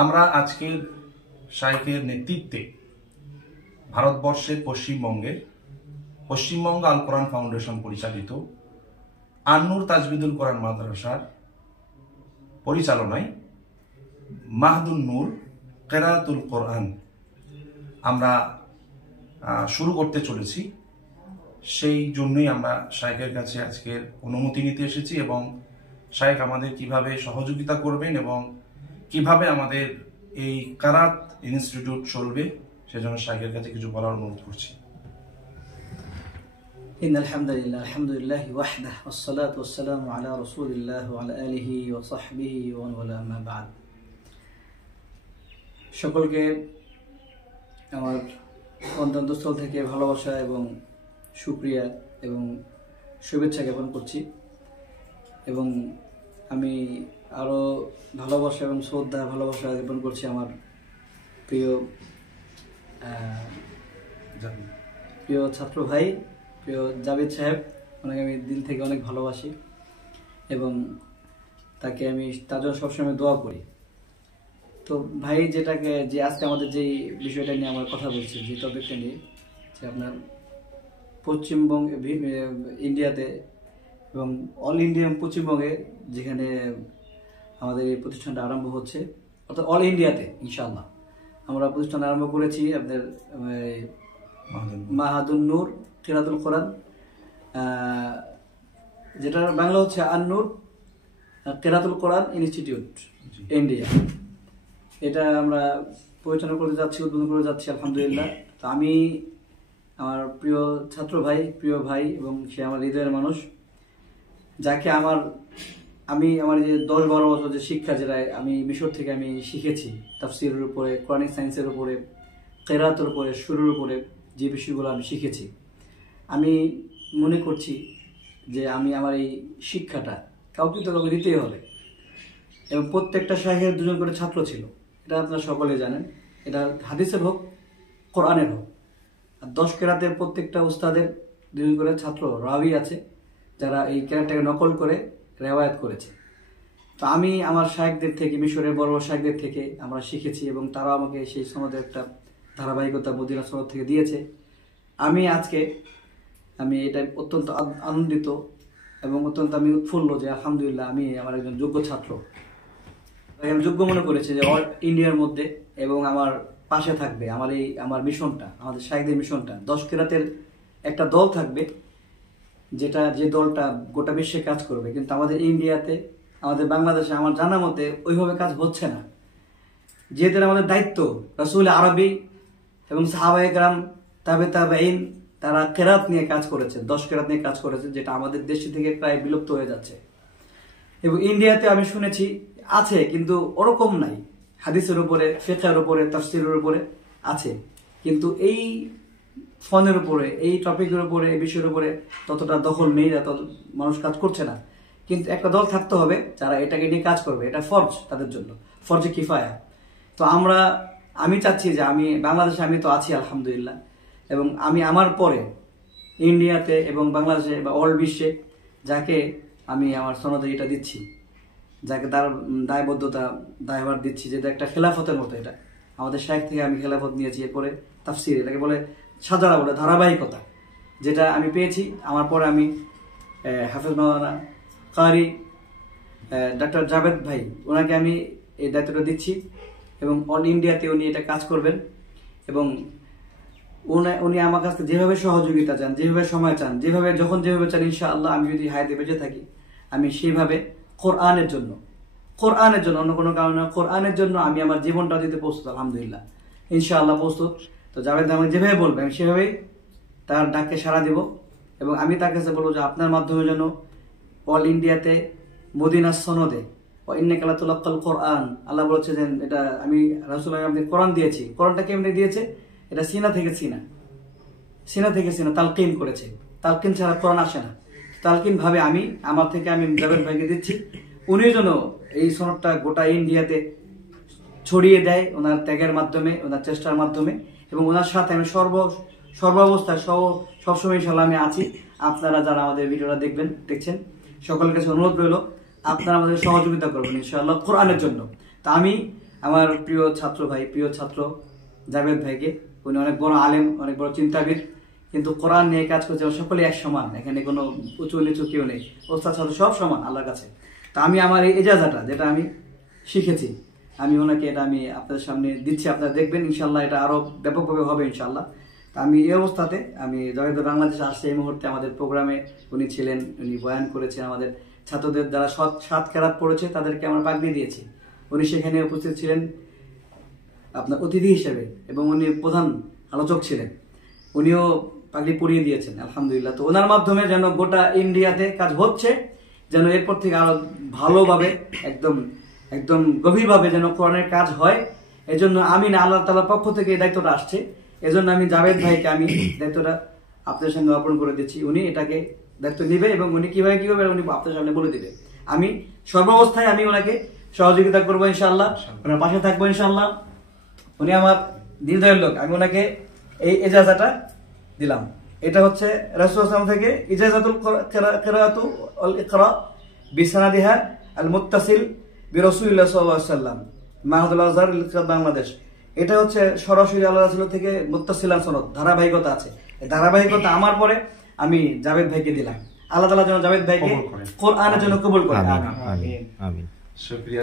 আমরা আজকের শাইখের নেতৃত্বে ভারতবর্ষের পশ্চিমবঙ্গ আল কোরআন ফাউন্ডেশন পরিচালিত আন-নূর তাজবিদুল কোরআন মাদ্রাসার পরিচালনায় মাহদুন নূর কেরাতুল কোরআন আমরা শুরু করতে চলেছি। সেই জন্যই আমরা শাইখের কাছে আজকের অনুমতি নিতে এসেছি এবং শাইখ আমাদের কিভাবে সহযোগিতা করবেন এবং কিভাবে আমাদের এই কারাত ইনস্টিটিউট চলবে সেজন্য শাইখের কাছে কিছু বলার অনুরোধ করছি। ইন্নাল হামদুলিল্লাহ আলহামদুলিল্লাহি ওয়াহদাহু ওয়াসসালাতু ওয়াসসালামু আলা রাসূলিল্লাহ ওয়া আলা আলিহি ওয়া সাহবিহি ওয়া মান ওয়ালা, আম্মা বা'দ। সকলকে আমার অন্তঃস্থল থেকে ভালোবাসা এবং শুকরিয়া এবং শুভেচ্ছা জ্ঞাপন করছি এবং আমি আরো ভালোবাসা এবং শ্রদ্ধা ভালোবাসা জ্ঞাপন করছি আমার প্রিয় ছাত্র ভাই, প্রিয় জাভেদ সাহেব। ওনাকে আমি দিল থেকে অনেক ভালোবাসি এবং তাকে আমি তার জন্য সবসময় দোয়া করি। তো ভাই যে আজকে আমাদের যেই বিষয়টা নিয়ে আমরা কথা বলছি, যে টপিকটা নিয়ে, যে আপনার পশ্চিমবঙ্গ ইন্ডিয়াতে এবং অল ইন্ডিয়া পশ্চিমবঙ্গে যেখানে আমাদের এই প্রতিষ্ঠানটা আরম্ভ হচ্ছে, অর্থাৎ অল ইন্ডিয়াতে ইনশাআল্লাহ আমরা প্রতিষ্ঠান আরম্ভ করেছি আপনাদের মাহদুন নূর কেরাতুল কোরআন, যেটার বাংলা হচ্ছে আন-নূর কেরাতুল কোরআন ইনস্টিটিউট ইন্ডিয়া। এটা আমরা পরিচালনা করে যাচ্ছি, উদ্বোধন করে যাচ্ছি আলহামদুলিল্লাহ। তো আমি আমার প্রিয় ছাত্র ভাই, প্রিয় ভাই এবং সে আমার হৃদয়ের মানুষ, যাকে আমি আমার যে 10-12 বছর যে শিক্ষা, যেটা আমি মিশর থেকে আমি শিখেছি তাফসীরের উপরে, কোরআনিক সায়েন্সের উপরে, কেরাতের উপরে, সুরের উপরে যে বিষয়গুলো আমি শিখেছি, আমি মনে করছি যে আমি আমার এই শিক্ষাটা কাউকে তো কাউকে দিতেই হবে। এবং প্রত্যেকটা শাইখের 2জন করে ছাত্র ছিল, এটা আপনারা সকলে জানেন। এটা হাদিসের হোক, কোরআনের হোক। আর 10 কেরাতের প্রত্যেকটা উস্তাদের 2জন করে ছাত্র রাবি আছে, যারা এই কেরাতটাকে নকল করে রেওয়ায়াত করেছে। তো আমি আমার শাইখদের থেকে, মিশরের বড় বড় শাইখদের থেকে আমরা শিখেছি এবং তারা আমাকে সেই সনদের একটা ধারাবাহিকতা মদিনা সনদ থেকে দিয়েছে। আমি এটা অত্যন্ত আনন্দিত এবং অত্যন্ত আমি উৎফুল্ল যে আলহামদুলিল্লাহ আমি আমার একজন যোগ্য ছাত্র, আমি যোগ্য মনে করেছি যে অল ইন্ডিয়ার মধ্যে এবং আমার পাশে থাকবে আমার মিশনটা, আমাদের শাইখদের মিশনটা। 10 কেরাতের একটা দল থাকবে, যে দলটা গোটা বিশ্বে কাজ করবে। কিন্তু আমাদের ইন্ডিয়াতে, আমাদের বাংলাদেশে আমার জানা মতে ওইভাবে কাজ হচ্ছে না। যেহেতু আমাদের দায়িত্ব, রাসূল আরবি এবং সাহাবায়ে কেরাম তাবেঈন তারা কেরাত নিয়ে কাজ করেছে, 10 কেরাত নিয়ে কাজ করেছে, যেটা আমাদের দেশ থেকে প্রায় বিলুপ্ত হয়ে যাচ্ছে। এবং ইন্ডিয়াতে আমি শুনেছি আছে, কিন্তু ওরকম নাই। হাদিসের উপরে, ফিকহের উপরে, তাফসীরের উপরে আছে, কিন্তু এই ফোনের উপরে, এই টপিকের উপরে, এই বিষয়ের উপরে ততটা দখল নেই, তত মানুষ কাজ করছে না। কিন্তু একটা দল থাকতে হবে যারা এটাকে নিয়ে কাজ করবে, এটা ফরজ তাদের জন্য, ফরজে কিফায়া। তো আমি চাচ্ছি যে বাংলাদেশে আমি তো আছি আলহামদুলিল্লাহ, এবং আমি আমার পরে ইন্ডিয়াতে এবং বাংলাদেশে বা অল বিশ্বে যাকে আমি আমার সনদে এটা দিচ্ছি, যাকে তার দায়ভার দিচ্ছি, যেটা একটা খেলাফতের মতো। এটা আমাদের শাইখ থেকে আমি খেলাফত নিয়েছি। এরপরে তাফসীর, এটাকে বলে সাজারা, বলে ধারাবাহিকতা, যেটা আমি পেয়েছি। আমার পরে আমি হাফেজ মাওলানা কারি ডক্টর জাভেদ ভাই, ওনাকে আমি এই দায়িত্বটা দিচ্ছি এবং অল ইন্ডিয়াতে উনি এটা কাজ করবেন। এবং উনি আমার কাছে যেভাবে সহযোগিতা চান, যেভাবে সময় চান, যখন যেভাবে চান, ইনশাআল্লাহ আমি যদি হায়াতে বেঁচে থাকি, আমি সেইভাবে কোরআনের জন্য, অন্য কোনো কারণে কোরআনের জন্য আমি আমার জীবনটা দিতে প্রস্তুত আলহামদুলিল্লাহ, ইনশাআল্লাহ প্রস্তুত। তো জাভেদ আমাকে যেভাবে বলবে আমি সেভাবেই তার ডাককে সাড়া দেব এবং আমি তার কাছে বলবো যে আপনার মাধ্যমে যেন অল ইন্ডিয়াতে মদিনা সনদে ইন্নাকা লাতুলাক্কাল কোরআন, আল্লাহ বলেছে যে এটা আমি রাসূলুল্লাহ আমাদের কোরআন দিয়েছি। কোরআনটা কেমনে দিয়েছে? এটা সিনা থেকে সিনা তালকিন করেছে। তালকিন ছাড়া কোরআন আসে না। তালকিন ভাবে আমি জাভেদ ভাইকে দিচ্ছি, উনি যেন এই সনদটা গোটা ইন্ডিয়াতে ছড়িয়ে দেয় ওনার ত্যাগের মাধ্যমে, ওনার চেষ্টার মাধ্যমে। এবং ওনার সাথে আমি সর্বাবস্থায় সবসময় ইনশাআল্লাহ আমি আছি। আপনারা যারা আমাদের ভিডিওটা দেখছেন, সকলের কাছে অনুরোধ রইল আপনারা আমাদের সহযোগিতা করবেন ইনশাআল্লাহ কোরআনের জন্য। তা আমি আমার প্রিয় ছাত্র ভাই, প্রিয় ছাত্র জাভেদ ভাইকে। উনি অনেক বড় আলেম, অনেক বড় চিন্তাবিদ, কিন্তু কোরআন নিয়ে কাজ করছে। সকলে এক সমান, এখানে কোনো উঁচু নিচু কেউ নেই, ওস্তাদ ছাত্র সব সমান আল্লাহর কাছে। তা আমি আমার এই এজাজাটা যেটা আমি শিখেছি, আমি ওনাকে এটা আমি আপনাদের সামনে দিচ্ছি, আপনারা দেখবেন ইনশাল্লাহ, এটা আরো ব্যাপকভাবে হবে ইনশাল্লাহ। তা আমি এই অবস্থাতে আমি জাভেদ বাংলাদেশে আসছে এই মুহূর্তে, আমাদের প্রোগ্রামে উনি ছিলেন, উনি বয়ান করেছেন, আমাদের ছাত্রদের যারা 7 কেরাত পড়েছে তাদেরকে আমরা পাগড়ি দিয়েছি। উনি সেখানে উপস্থিত ছিলেন আপনার অতিথি হিসেবে, এবং উনি প্রধান আলোচক ছিলেন, উনিও পাগড়ি পরিয়ে দিয়েছেন আলহামদুলিল্লাহ। তো ওনার মাধ্যমে যেন গোটা ইন্ডিয়াতে কাজ হচ্ছে, যেন এরপর থেকে আরো ভালোভাবে একদম একদম গভীরভাবে যেন কোরআনের কাজ হয়। এজন্য আমি না, আল্লাহ তাআলার পক্ষ থেকে এই দায়িত্বটা আসছে, এজন্য আমি জাভেদ ভাইকে আমি দায়িত্বটা আপনাদের সামনে অর্পণ করে দিচ্ছি। উনি এটাকে দায়িত্ব নেবে এবং উনি কিভাবে কিভাবে উনি আপনাদের সামনে বলে দিবে। আমি সর্বাবস্থায় আমি ওনাকে সহযোগিতা করবো ইনশাআল্লাহ, ওনার পাশে থাকবো ইনশাআল্লাহ। উনি আমার হৃদয়ের লোক, আমি ওনাকে এই এজাজাটা দিলাম। এটা হচ্ছে রাসূলুল্লাহ সাল্লাল্লাহু আলাইহি ওয়াসাল্লাম থেকে ইজাজাতুল কিরাআতু আল ইকরা বিসানাদিহা আল মুত্তাসিল বিরাসূলিল্লাহ সাল্লাল্লাহু আলাইহি ওয়াসাল্লাম মাহদুল আজহার বাংলাদেশ। এটা হচ্ছে সরাসরি আল্লাহ রাসূল থেকে মুত্তাসিলান সনদ, ধারাবাহিকতা আছে। এই ধারাবাহিকতা আমার পরে আমি জাভেদ ভাইকে দিলাম। আল্লাহ তাআলা যেন জাভেদ ভাইকে কোরআনের জন্য কবুল করে। আমিন। শুকরিয়া।